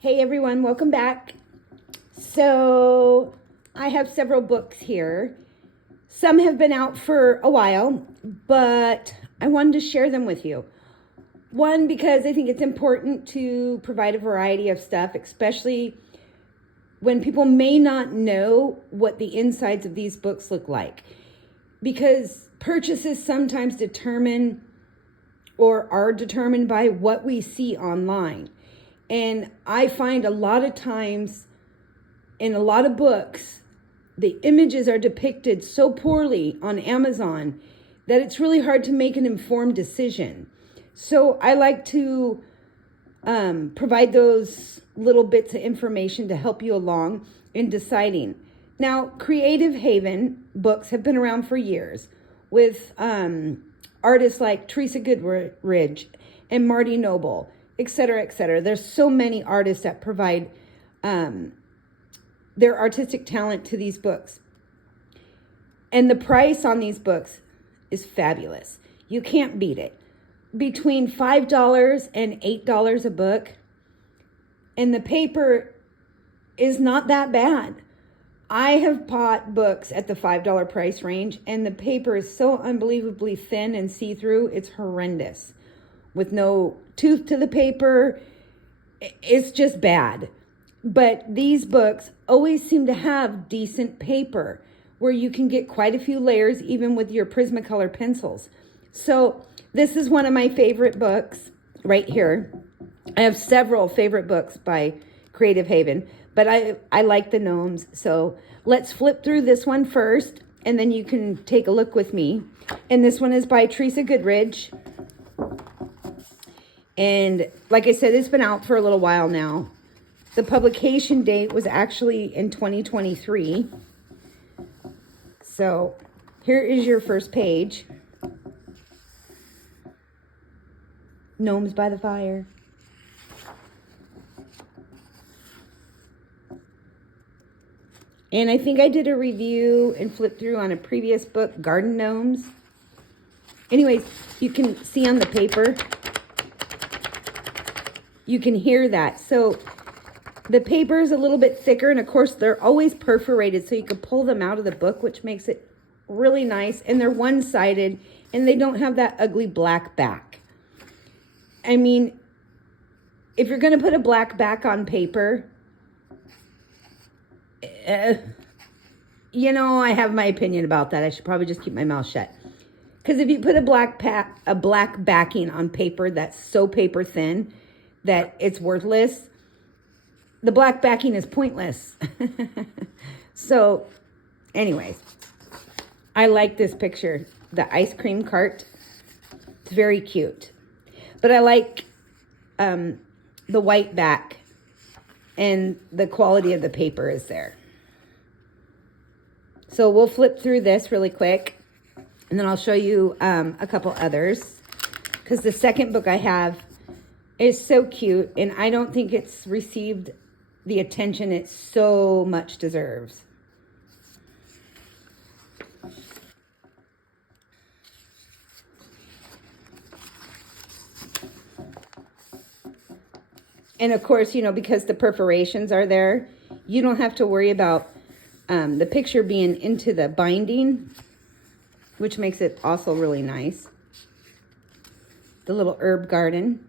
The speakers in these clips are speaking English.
Hey everyone, welcome back. So I have several books here. Some have been out for a while, but I wanted to share them with you. One, because I think it's important to provide a variety of stuff, especially when people may not know what the insides of these books look like. Because purchases sometimes determine or are determined by what we see online. And I find a lot of times in a lot of books, the images are depicted so poorly on Amazon that it's really hard to make an informed decision. So I like to provide those little bits of information to help you along in deciding. Now, Creative Haven books have been around for years with artists like Teresa Goodridge and Marty, etc., etc. There's so many artists that provide their artistic talent to these books. And the price on these books is fabulous. You can't beat it. Between $5 and $8 a book. And the paper is not that bad. I have bought books at the $5 price range, and the paper is so unbelievably thin and see-through, it's horrendous. With no tooth to the paper, it's just bad. But these books always seem to have decent paper where you can get quite a few layers even with your Prismacolor pencils. So this is one of my favorite books right here. I have several favorite books by Creative Haven, but I like the gnomes. So let's flip through this one first, and then you can take a look with me. And this one is by Teresa Goodridge. And like I said, it's been out for a little while now. The publication date was actually in 2023. So here is your first page. Gnomes by the fire. And I think I did a review and flipped through on a previous book, Garden Gnomes. Anyways, you can see on the paper, you can hear that. So the paper is a little bit thicker, and of course they're always perforated so you can pull them out of the book, which makes it really nice. And they're one-sided, and they don't have that ugly black back. I mean, if you're going to put a black back on paper, you know, I have my opinion about that. I should probably just keep my mouth shut. Because if you put a black backing on paper that's so paper thin that it's worthless, the black backing is pointless. So, anyways, I like this picture. The ice cream cart. It's very cute. But I like the white back, and the quality of the paper is there. So we'll flip through this really quick, and then I'll show you a couple others, because the second book I have is so cute, and I don't think it's received the attention it so much deserves. And of course, you know, because the perforations are there, you don't have to worry about the picture being into the binding, which makes it also really nice. The little herb garden.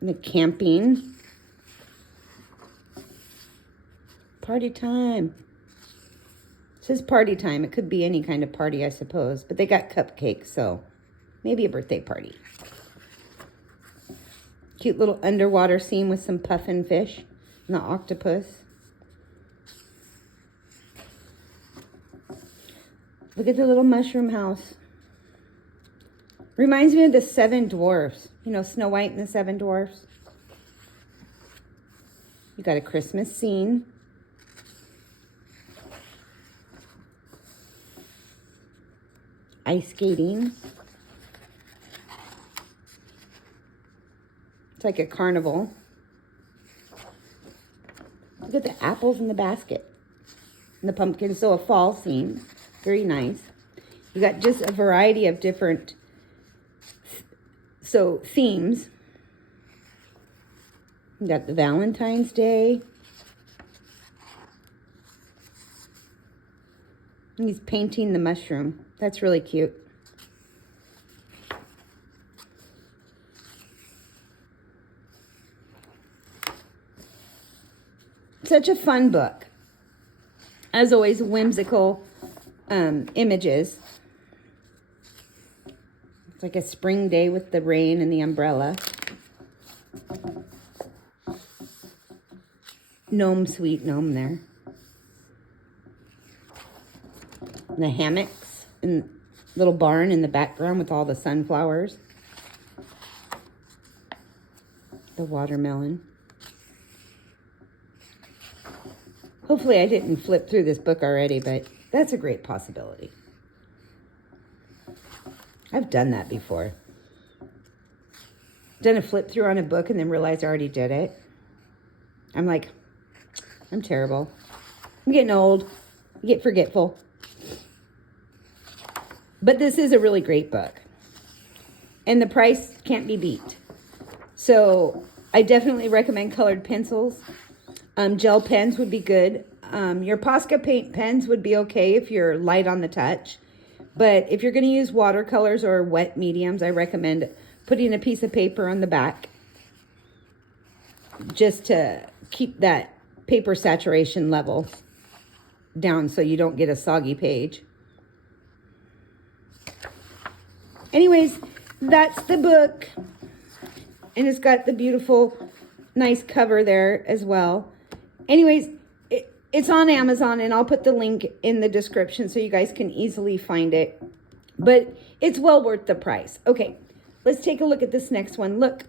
And the camping. Party time. It says party time. It could be any kind of party, I suppose. But they got cupcakes, so maybe a birthday party. Cute little underwater scene with some puffin fish and the octopus. Look at the little mushroom house. Reminds me of the Seven Dwarfs. You know, Snow White and the Seven Dwarfs. You got a Christmas scene. Ice skating. It's like a carnival. Look at the apples in the basket. And the pumpkin. So a fall scene. Very nice. You got just a variety of different themes. We got the Valentine's Day. He's painting the mushroom. That's really cute. Such a fun book. As always, whimsical images. It's like a spring day with the rain and the umbrella. Gnome Sweet Gnome there. And the hammocks and little barn in the background with all the sunflowers. The watermelon. Hopefully I didn't flip through this book already, but that's a great possibility. I've done that before. Done a flip through on a book and then realized I already did it. I'm like, I'm terrible. I'm getting old. I get forgetful. But this is a really great book. And the price can't be beat. So I definitely recommend colored pencils. Gel pens would be good. Your Posca paint pens would be okay if you're light on the touch. But if you're going to use watercolors or wet mediums, I recommend putting a piece of paper on the back just to keep that paper saturation level down so you don't get a soggy page. Anyways, that's the book. And it's got the beautiful, nice cover there as well. Anyways, it's on Amazon, and I'll put the link in the description so you guys can easily find it. But it's well worth the price. Okay, let's take a look at this next one. Look,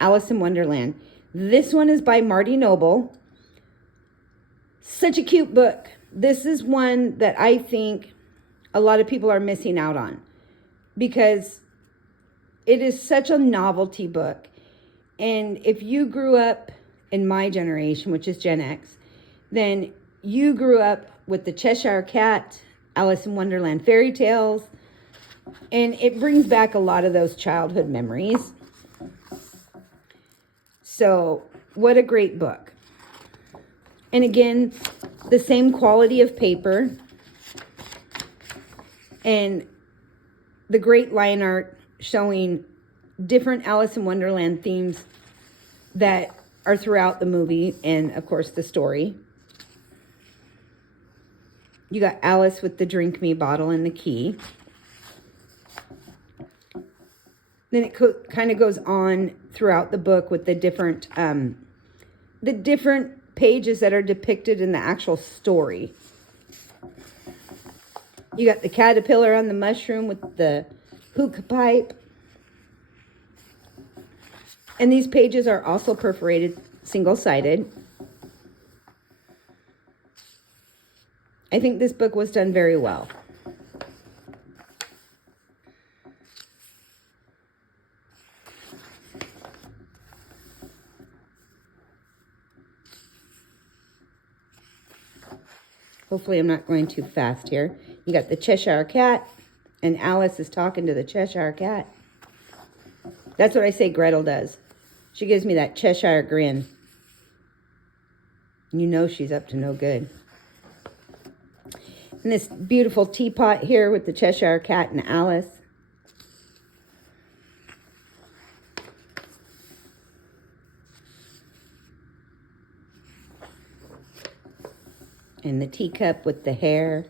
Alice in Wonderland. This one is by Marty Noble. Such a cute book. This is one that I think a lot of people are missing out on because it is such a novelty book. And if you grew up in my generation, which is Gen X, then you grew up with the Cheshire Cat, Alice in Wonderland fairy tales, and it brings back a lot of those childhood memories. So, what a great book. And again, the same quality of paper and the great line art showing different Alice in Wonderland themes that are throughout the movie and, of course, the story. You got Alice with the drink me bottle and the key. Then it kind of goes on throughout the book with the different pages that are depicted in the actual story. You got the caterpillar on the mushroom with the hookah pipe. And these pages are also perforated, single-sided. I think this book was done very well. Hopefully I'm not going too fast here. You got the Cheshire Cat, and Alice is talking to the Cheshire Cat. That's what I say Gretel does. She gives me that Cheshire grin. You know she's up to no good. And this beautiful teapot here with the Cheshire Cat and Alice. And the teacup with the hair.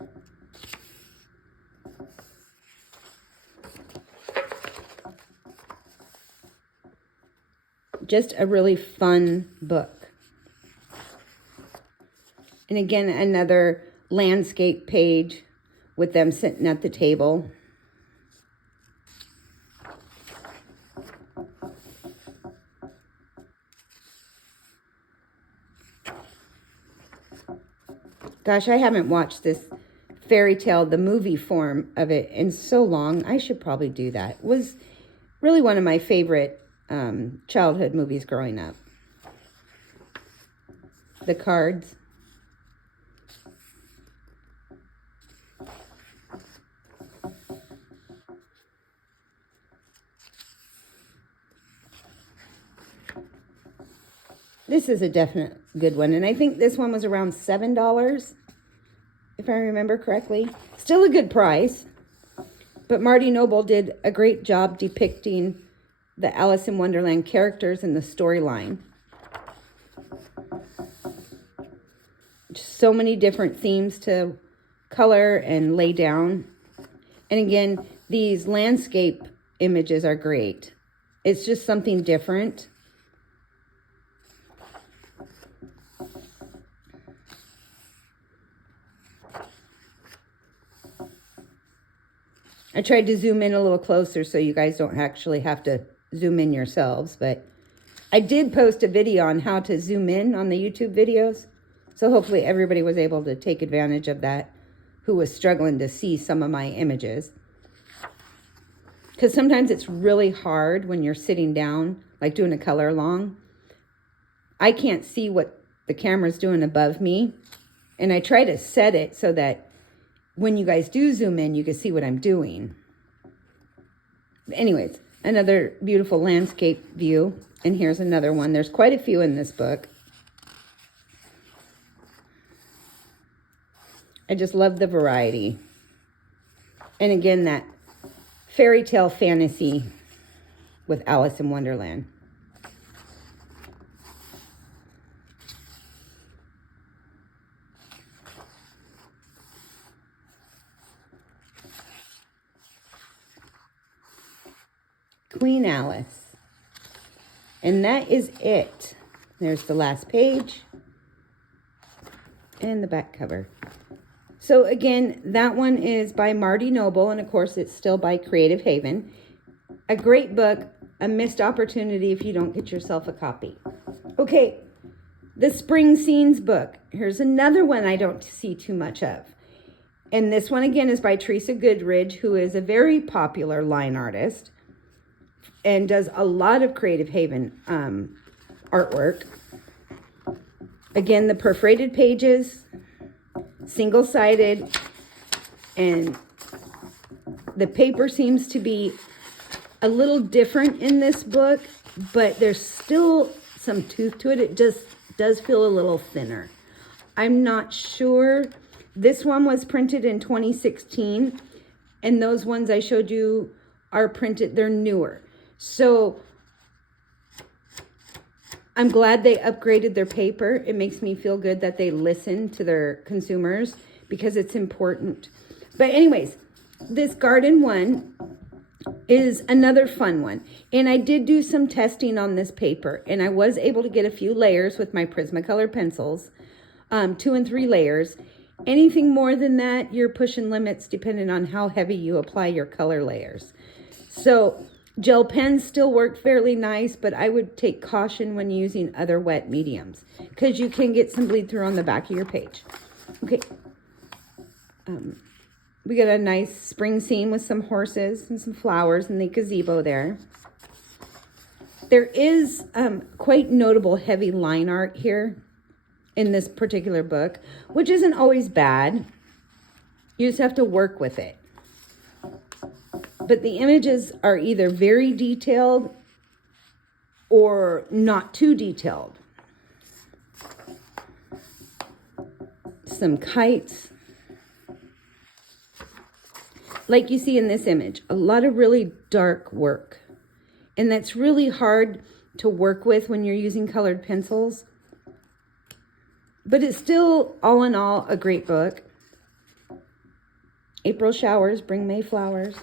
Just a really fun book. And again, another landscape page with them sitting at the table. Gosh, I haven't watched this fairy tale, the movie form of it, in so long. I should probably do that. It was really one of my favorite childhood movies growing up. The cards. This is a definite good one. And I think this one was around $7, if I remember correctly. Still a good price. But Marty Noble did a great job depicting the Alice in Wonderland characters and the storyline. Just so many different themes to color and lay down. And again, these landscape images are great. It's just something different. I tried to zoom in a little closer so you guys don't actually have to zoom in yourselves, but I did post a video on how to zoom in on the YouTube videos. So hopefully everybody was able to take advantage of that who was struggling to see some of my images. Because sometimes it's really hard when you're sitting down, like doing a color along. I can't see what the camera's doing above me. And I try to set it so that when you guys do zoom in, you can see what I'm doing. Anyways, another beautiful landscape view. And here's another one. There's quite a few in this book. I just love the variety. And again, that fairy tale fantasy with Alice in Wonderland. Queen Alice. And that is it. There's the last page and the back cover. So again, that one is by Marty Noble, and of course it's still by Creative Haven. A great book, a missed opportunity if you don't get yourself a copy. Okay, the Spring Scenes book. Here's another one I don't see too much of. And this one again is by Teresa Goodridge, who is a very popular line artist and does a lot of Creative Haven artwork. Again, the perforated pages, single-sided, and the paper seems to be a little different in this book, but there's still some tooth to it. It just does feel a little thinner. I'm not sure. This one was printed in 2016, and those ones I showed you are printed, they're newer. So I'm glad they upgraded their paper. It makes me feel good that they listen to their consumers because it's important. But anyways, this garden one is another fun one. And I did do some testing on this paper, and I was able to get a few layers with my Prismacolor pencils, 2 and 3 layers. Anything more than that, you're pushing limits depending on how heavy you apply your color layers. So gel pens still work fairly nice, but I would take caution when using other wet mediums because you can get some bleed through on the back of your page. Okay. We got a nice spring scene with some horses and some flowers and the gazebo there. There is quite notable heavy line art here in this particular book, which isn't always bad. You just have to work with it. But the images are either very detailed or not too detailed. Some kites. Like you see in this image, a lot of really dark work. And that's really hard to work with when you're using colored pencils. But it's still, all in all, a great book. April showers bring May flowers.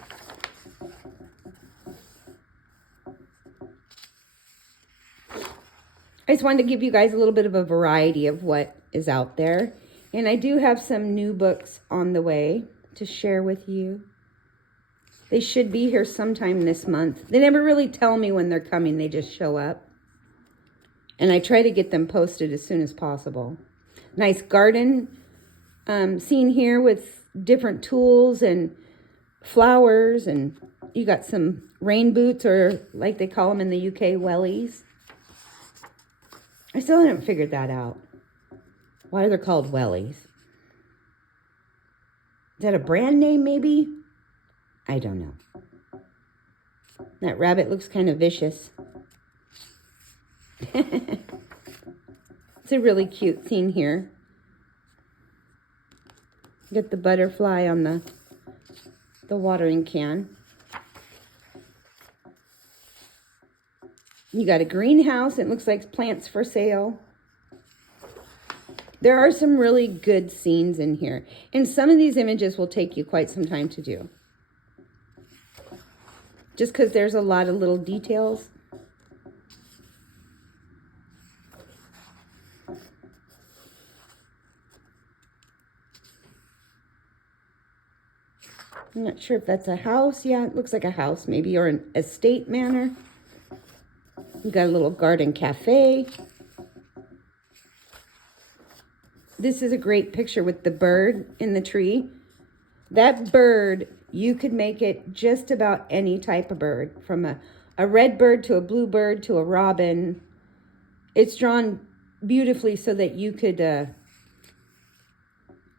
I just wanted to give you guys a little bit of a variety of what is out there. And I do have some new books on the way to share with you. They should be here sometime this month. They never really tell me when they're coming. They just show up. And I try to get them posted as soon as possible. Nice garden scene here with different tools and flowers. And you got some rain boots, or like they call them in the UK, wellies. I still haven't figured that out. Why they're called wellies. Is that a brand name maybe? I don't know. That rabbit looks kind of vicious. It's a really cute scene here. Get the butterfly on the watering can. You got a greenhouse. It looks like plants for sale. There are some really good scenes in here. And some of these images will take you quite some time to do. Just because there's a lot of little details. I'm not sure if that's a house. Yeah, it looks like a house maybe, or an estate manor. You got a little garden cafe. This is a great picture with the bird in the tree. That bird, you could make it just about any type of bird, from a red bird to a blue bird to a robin. It's drawn beautifully so that you could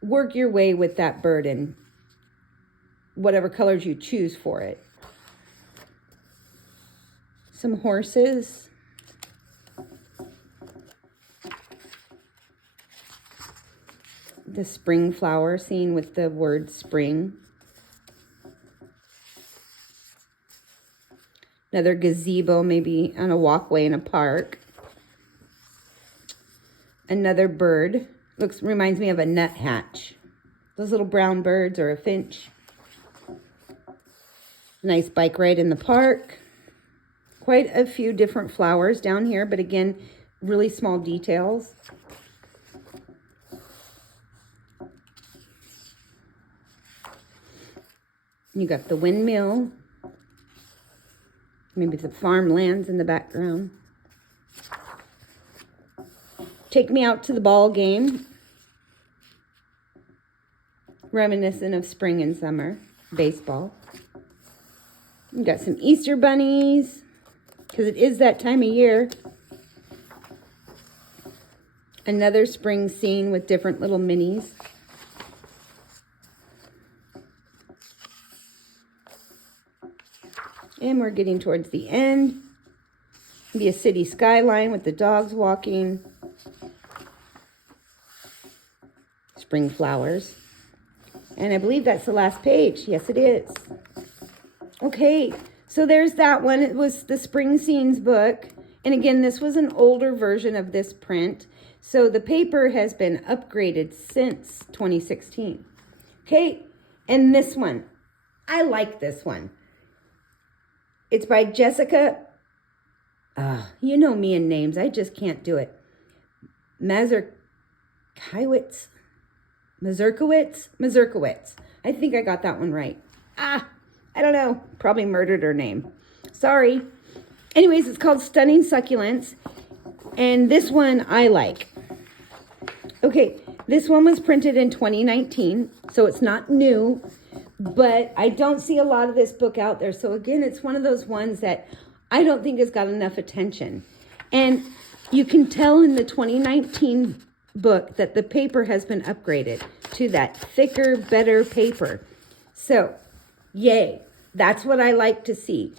work your way with that bird in whatever colors you choose for it. Some horses. The spring flower scene with the word spring. Another gazebo, maybe on a walkway in a park. Another bird. Reminds me of a nuthatch. Those little brown birds, or a finch. Nice bike ride in the park. Quite a few different flowers down here, but again, really small details. You got the windmill. Maybe the farmlands in the background. Take me out to the ball game. Reminiscent of spring and summer. Baseball. You got some Easter bunnies, because it is that time of year. Another spring scene with different little minis. And we're getting towards the end. Maybe a city skyline with the dogs walking. Spring flowers. And I believe that's the last page. Yes, it is. Okay, so there's that one. It was the Spring Scenes book. And again, this was an older version of this print. So the paper has been upgraded since 2016. Okay, and this one. I like this one. It's by Jessica, you know me and names, I just can't do it. Mazurkiewicz. I think I got that one right. I don't know, probably murdered her name. Sorry. Anyways, it's called Stunning Succulents, and this one I like. Okay, this one was printed in 2019, so it's not new. But I don't see a lot of this book out there. So again, it's one of those ones that I don't think has got enough attention. And you can tell in the 2019 book that the paper has been upgraded to that thicker, better paper. So, yay. That's what I like to see.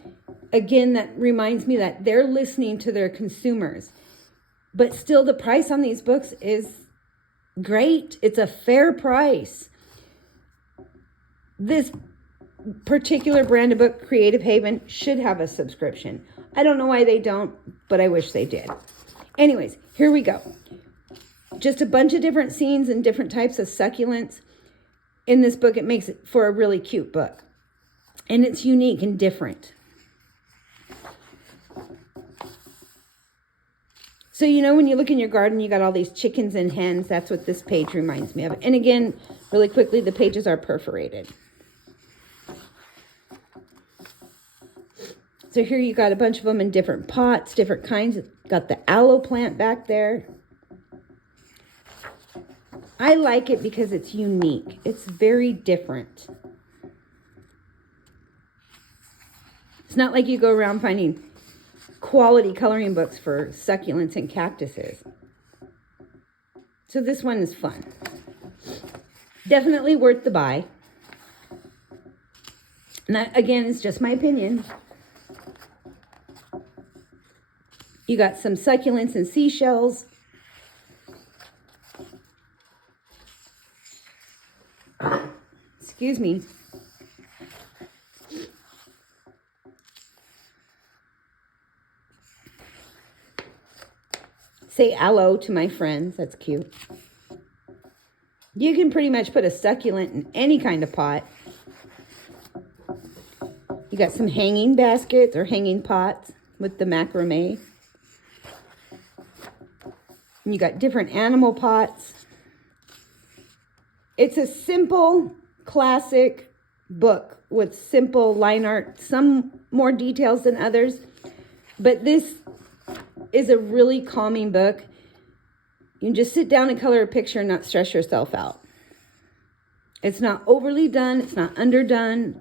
Again, that reminds me that they're listening to their consumers. But still, the price on these books is great. It's a fair price. This particular brand of book, Creative Haven, should have a subscription. I don't know why they don't, but I wish they did. Anyways, here we go. Just a bunch of different scenes and different types of succulents. In this book, it makes it for a really cute book. And it's unique and different. So, you know, when you look in your garden, you got all these chickens and hens. That's what this page reminds me of. And again, really quickly, the pages are perforated. So here you got a bunch of them in different pots, different kinds. Got the aloe plant back there. I like it because it's unique. It's very different. It's not like you go around finding quality coloring books for succulents and cactuses. So this one is fun. Definitely worth the buy. And that, again, is just my opinion. You got some succulents and seashells. Excuse me. Say aloe to my friends. That's cute. You can pretty much put a succulent in any kind of pot. You got some hanging baskets or hanging pots with the macrame. And you got different animal pots. It's a simple, classic book with simple line art, some more details than others. But this is a really calming book. You can just sit down and color a picture and not stress yourself out. It's not overly done. It's not underdone.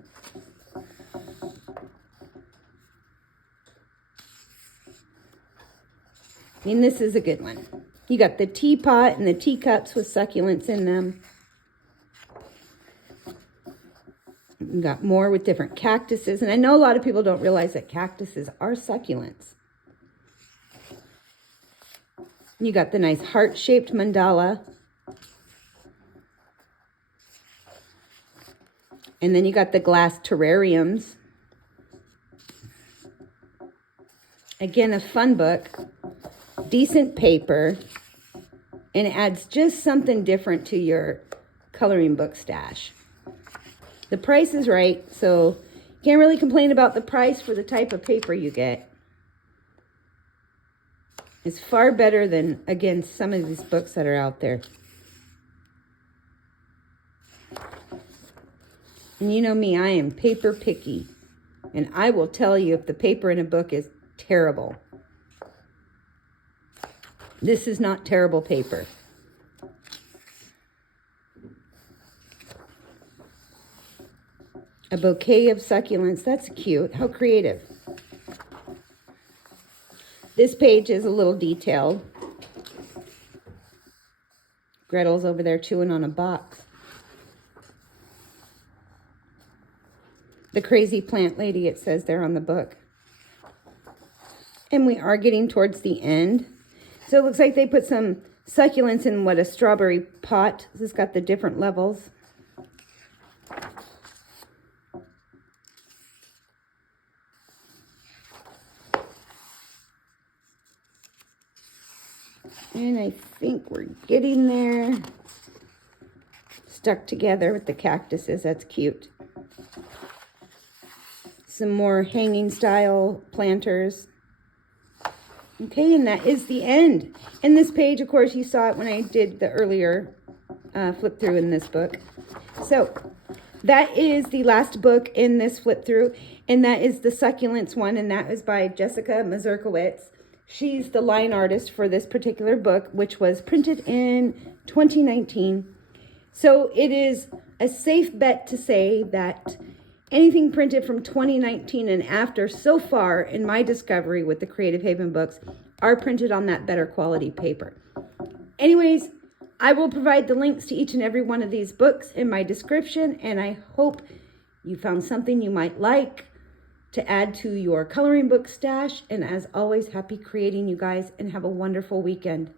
I mean, this is a good one. You got the teapot and the teacups with succulents in them. You got more with different cactuses. And I know a lot of people don't realize that cactuses are succulents. You got the nice heart-shaped mandala. And then you got the glass terrariums. Again, a fun book. Decent paper. And it adds just something different to your coloring book stash. The price is right, so you can't really complain about the price for the type of paper you get. It's far better than, again, some of these books that are out there. And you know me, I am paper picky. And I will tell you if the paper in a book is terrible. This is not terrible paper. A bouquet of succulents. That's cute. How creative. This page is a little detailed. Gretel's over there chewing on a box. The crazy plant lady, it says there on the book. And we are getting towards the end. So it looks like they put some succulents in a strawberry pot. This has got the different levels. And I think we're getting there. Stuck together with the cactuses. That's cute. Some more hanging style planters. Okay, and that is the end. And this page, of course, you saw it when I did the earlier flip through in this book. So that is the last book in this flip through. And that is the Succulents one. And that is by Jessica Mazurkiewicz. She's the line artist for this particular book, which was printed in 2019. So it is a safe bet to say that anything printed from 2019 and after so far in my discovery with the Creative Haven books are printed on that better quality paper. Anyways, I will provide the links to each and every one of these books in my description, and I hope you found something you might like to add to your coloring book stash. And as always, happy creating, you guys, and have a wonderful weekend.